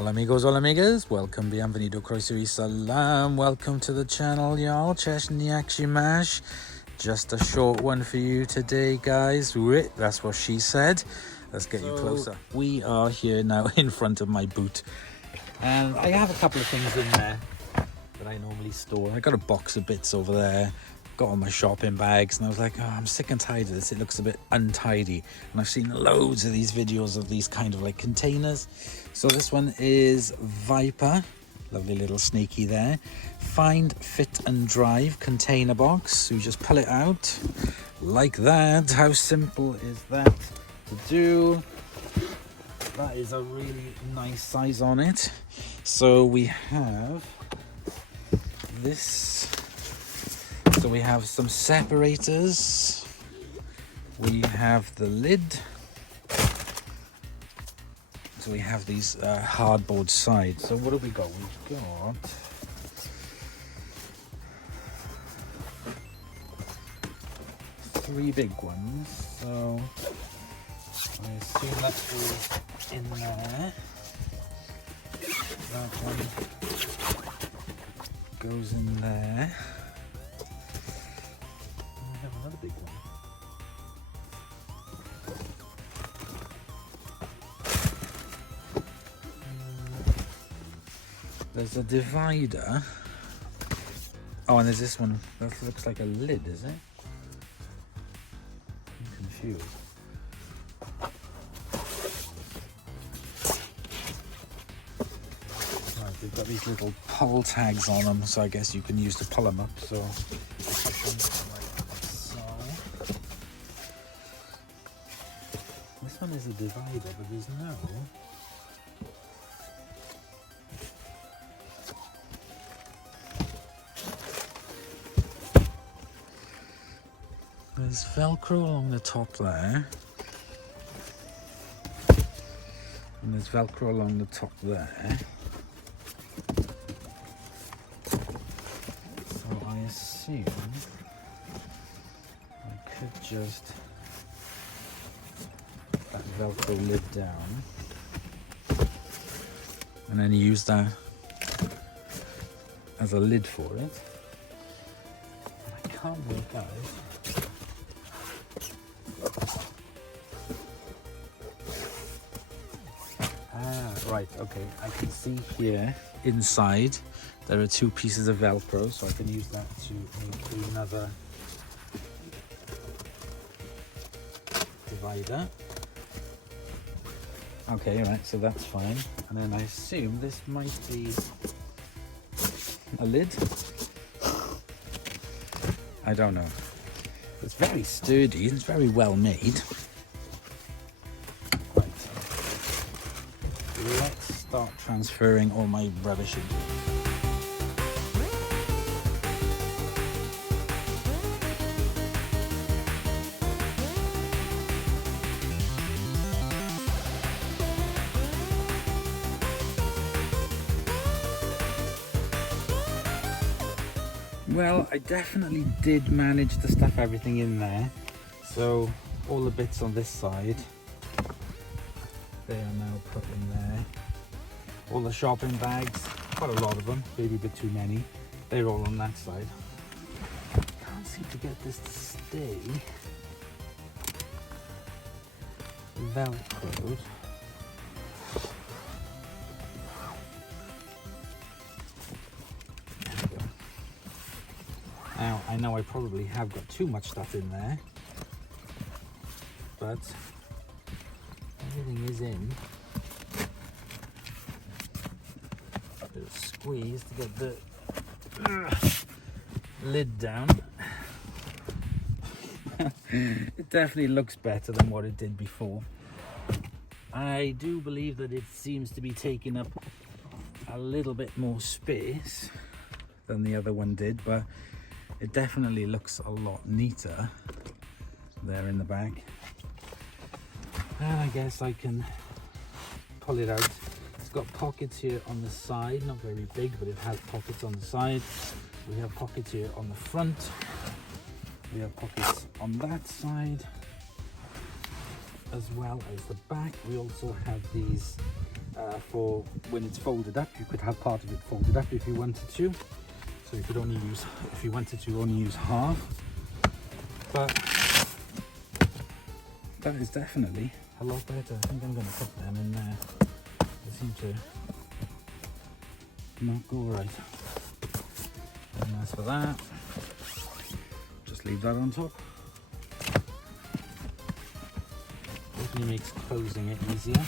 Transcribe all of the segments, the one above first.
Hola amigos, hola amigas, welcome, bienvenido, croeso salam, welcome to the channel y'all, Chesh Mash. Just a short one for you today guys, that's what she said. Let's get you closer. We are here now in front of my boot and I have a couple of things in there that I normally store. I got a box of bits over there, got all my shopping bags, and I was like, oh, I'm sick and tired of this. It looks a bit untidy. And I've seen loads of these videos of these kind of like containers. So this one is VIPA, lovely little sneaky there. Find, fit and drive container box. So you just pull it out like that. How simple is that to do? That is a really nice size on it. So we have this. So we have some separators, we have the lid, so we have these hardboard sides. So what have we got? We've got three big ones, so I assume that's all in there. That one goes in there. Another big one. There's a divider. Oh, and there's this one. That looks like a lid, is it? I'm confused. Right, they've got these little pull tags on them, so I guess you can use to pull them up. So. This one is a divider, but there's no. There's Velcro along the top there. And there's Velcro along the top there. So I assume I could just that Velcro lid down and then use that as a lid for it. I can't work out. Right, okay, I can see here inside there are two pieces of Velcro, so I can use that to make another divider. Okay, right, so that's fine. And then I assume this might be a lid. I don't know. It's very sturdy, it's very well made. Right. Let's start transferring all my rubbish in. Well, I definitely did manage to stuff everything in there. So all the bits on this side, they are now put in there. All the shopping bags, quite a lot of them, maybe a bit too many, they're all on that side. Can't seem to get this to stay Velcroed. Now, I know I probably have got too much stuff in there, but everything is in. A bit of squeeze to get the lid down. It definitely looks better than what it did before. I do believe that it seems to be taking up a little bit more space than the other one did, but it definitely looks a lot neater there in the back. And I guess I can pull it out. It's got pockets here on the side, not very big, but it has pockets on the side. We have pockets here on the front. We have pockets on that side, as well as the back. We also have these for when it's folded up. You could have part of it folded up if you wanted to. So you could only use, if you wanted to, only use half. But that is definitely a lot better. I think I'm going to put them in there. They seem to not go right. And as for that, just leave that on top. Definitely makes closing it easier.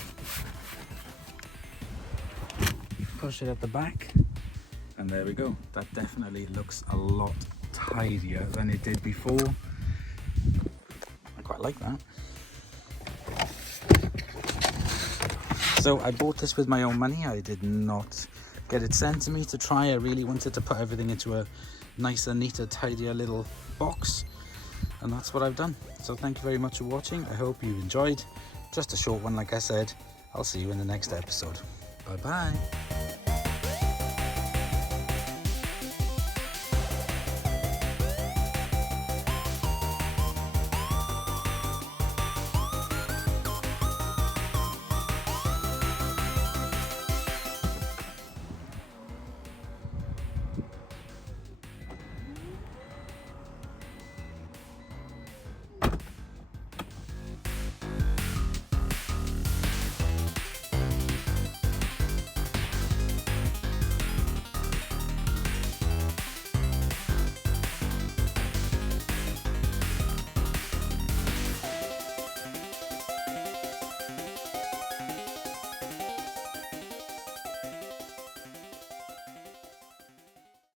Push it at the back, and there we go. That definitely looks a lot tidier than it did before. I quite like that. So I bought this with my own money. I did not get it sent to me to try. I really wanted to put everything into a nicer, neater, tidier little box, and that's what I've done. So thank you very much for watching. I hope you enjoyed. Just a short one, like I said. I'll see you in the next episode. Bye bye.